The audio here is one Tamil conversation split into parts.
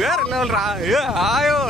வேற லெவல்ரா ஆயோ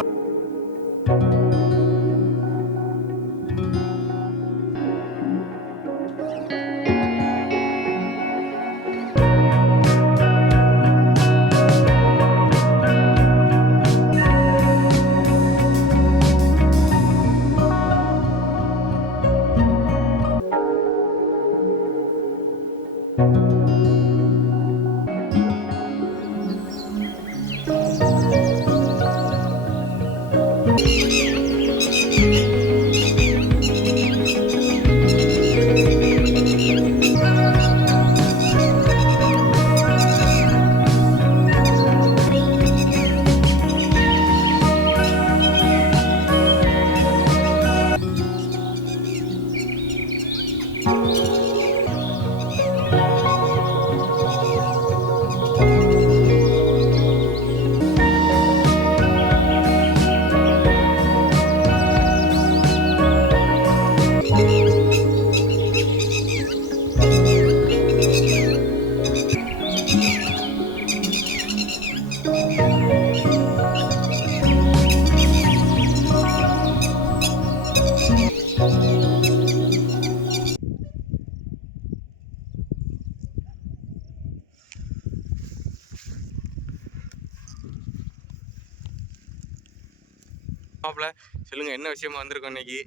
மாப்பிள்ள சொல்லுங்க என்ன விஷயமா வந்திருக்கோம் இன்னைக்கு?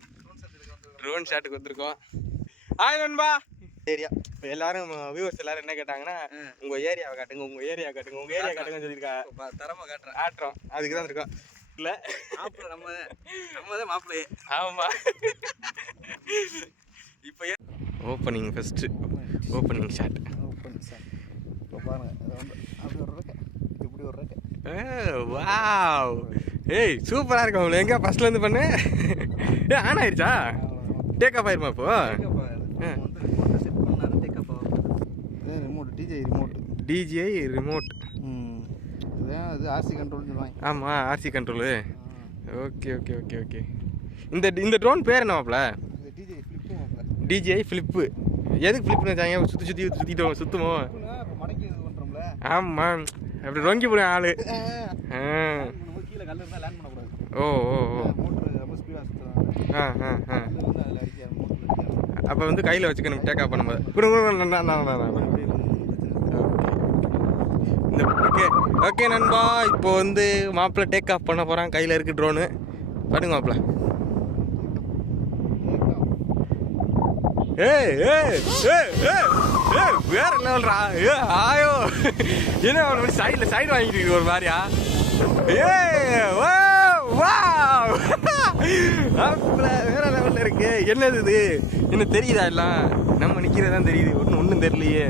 ட்ரோன் ஷாட்டுக்கு வந்திருக்கோம். ஹாய் நண்பா. ஏரியா இப்போ எல்லாரும் வியூவர்ஸ் எல்லாரும் என்ன கேட்டாங்கன்னா உங்க ஏரியாவை காட்டுங்க உங்க ஏரியா காட்டுங்க உங்க ஏரியா காட்டுங்கன்னு சொல்லியிருக்கா. தரமா காட்டுறோம் அதுக்கு தான் இருக்கோம். இல்லை மாப்பிள்ள நம்ம தான் மாப்பிள்ளையே. ஆமா இப்போ ஓப்பனிங் ஃபர்ஸ்ட் ஓப்பனிங் ஷாட். இப்போ பாருங்க அப்படி ஒரு ரேக் இப்படி ஒரு ரேக். வாவ் ஏய் சூப்பராக இருக்கும். அவ்வளோ எங்கே ஃபஸ்ட்லேருந்து பண்ணு ஆன் ஆயிடுச்சா? டேக் ஆஃப் ஆயிருமா இப்போ? DGI remote. இது ஆர்சி கண்ட்ரோல்னு சொல்லுவாங்க. ஆமாம் RC control. Okay okay okay okay. இந்த ட்ரோன் பேர் என்ன மாப்பிள்ள? DGI flip. எதுக்கு ஃப்ளிப்னு வச்சாங்க? சுற்றிட்டோம் சுற்றுமோ? ஆமாம் அப்படி ரொங்கி போடுவேன் ஆளு. ஓ ஓ ஓ அப்போ வந்து கையில் வச்சுக்கணும் டேக் ஆஃப் பண்ணும்போது. ஓகே ஓகே நண்பா. இப்போ வந்து மாப்பிள்ளை டேக் ஆஃப் பண்ண போகிறான். கையில் இருக்குது ட்ரோனு. பாருங்க மாப்பிள்ள. ஏய் ஏய் ஏய் ஏய் ஏய் வேற லெவல்ரா ஆயோ. என்ன சைடு வாங்கிட்டு இருக்கு ஒரு மாதிரியா? ஏய் வா வேற லெவல்ல இருக்கு. என்னது இது? என்ன தெரியுதா? எல்லாம் நம்ம நிக்கிறதான் தெரியுது. ஒன்றும் தெரியலையே.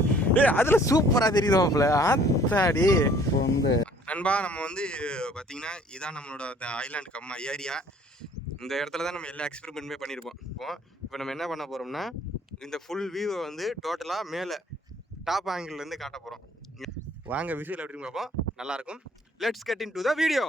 அதுல சூப்பரா தெரியுது மாப்பிள்ள. ஆத்தாடி நண்பா. நம்ம வந்து பாத்தீங்கன்னா இதான் நம்மளோட ஐலாண்ட் கம்மா ஏரியா. இந்த இடத்துல தான் நம்ம எல்லா எக்ஸ்பெரிமெண்ட்டுமே பண்ணியிருப்போம். இப்போ நம்ம என்ன பண்ண போறோம்னா இந்த ஃபுல் வியூவை வந்து டோட்டலாக மேலே டாப் ஆங்கிள்லேருந்து காட்ட போகிறோம். வாங்க விஷுவல் எப்படின்னு பார்ப்போம். நல்லாயிருக்கும். Let's get in to the video.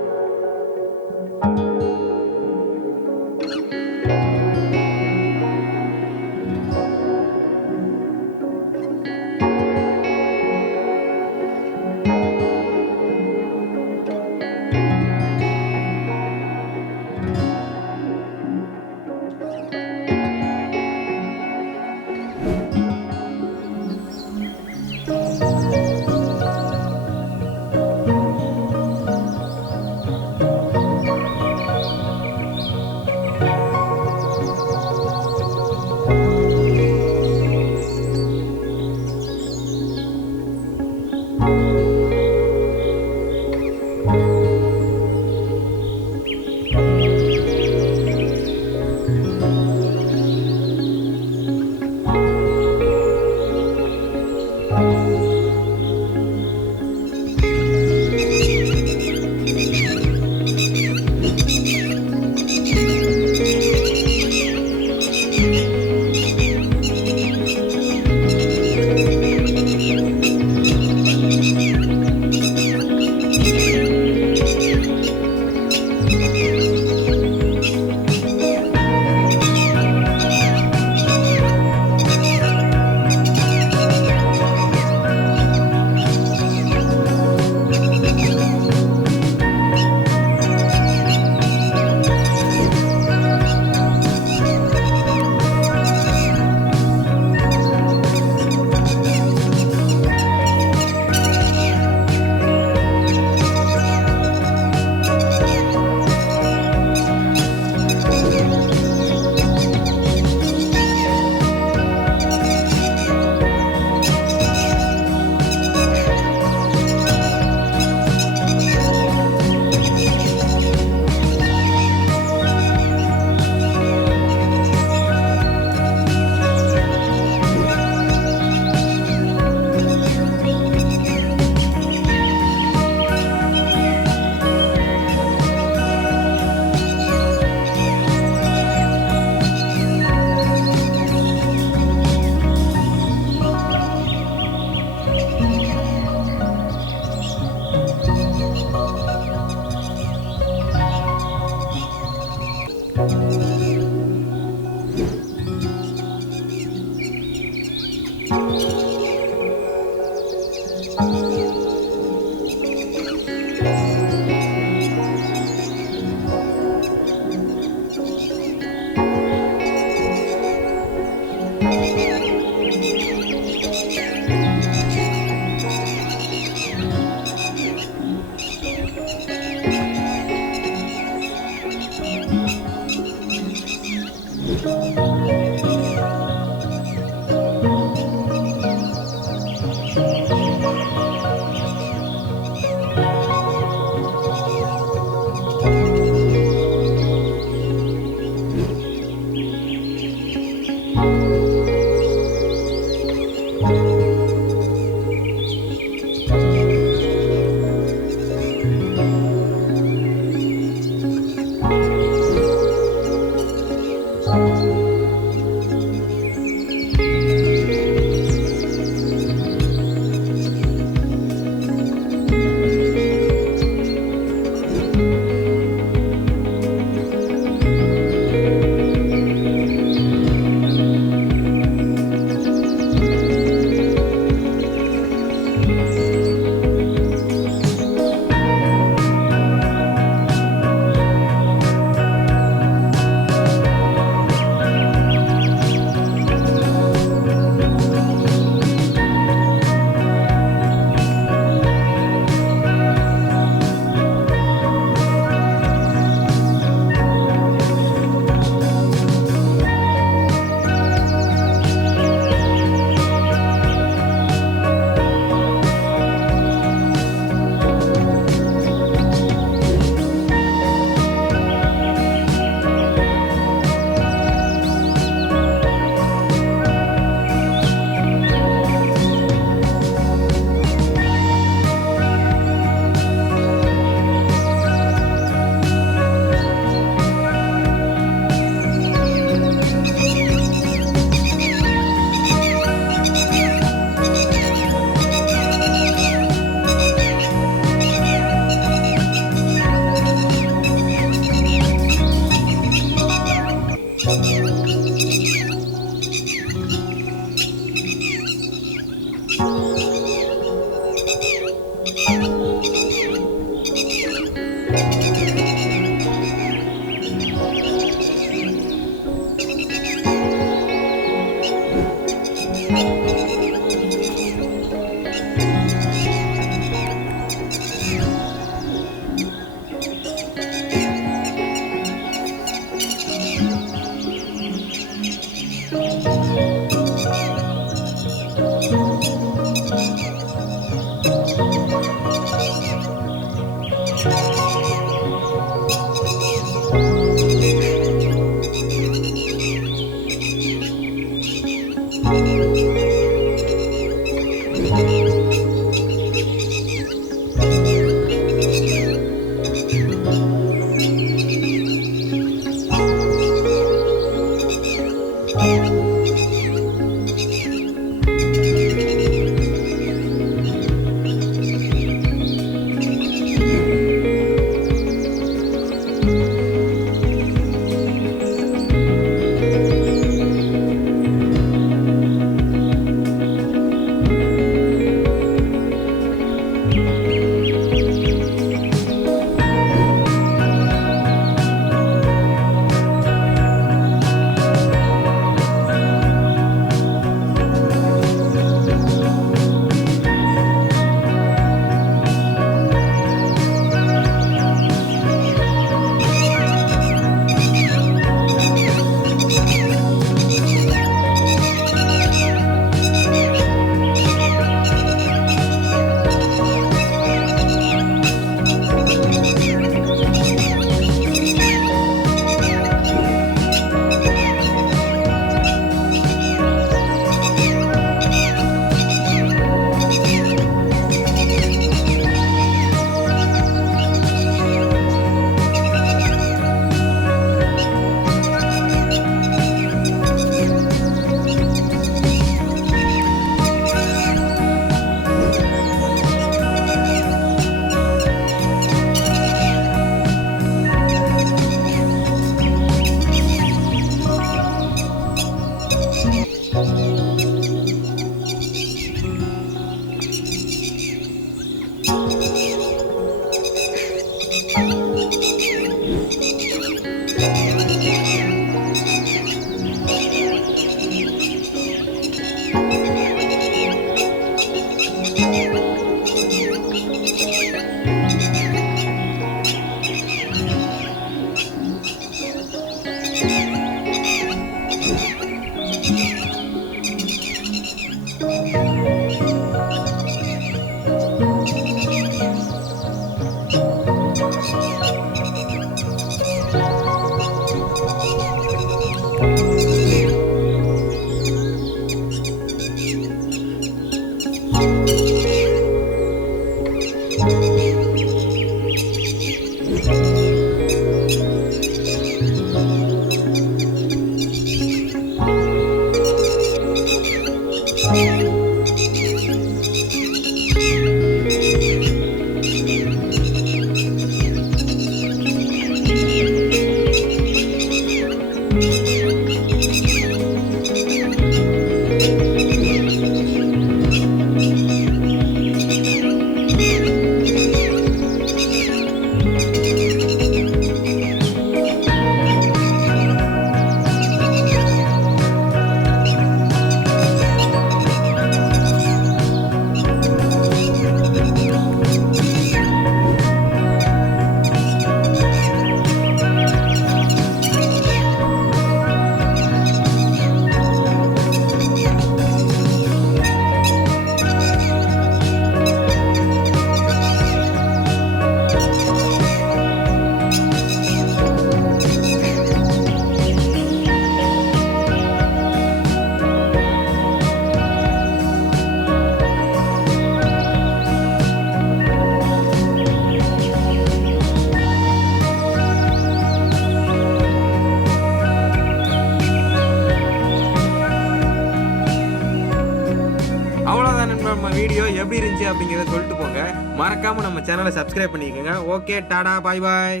நம்ம வீடியோ எப்படி இருந்துச்சு அப்படிங்கிறத சொல்லிட்டு போங்க. மறக்காம நம்ம சேனலை சப்ஸ்கிரைப் பண்ணிக்கோங்க. ஓகே, டாடா, பாய் பாய்.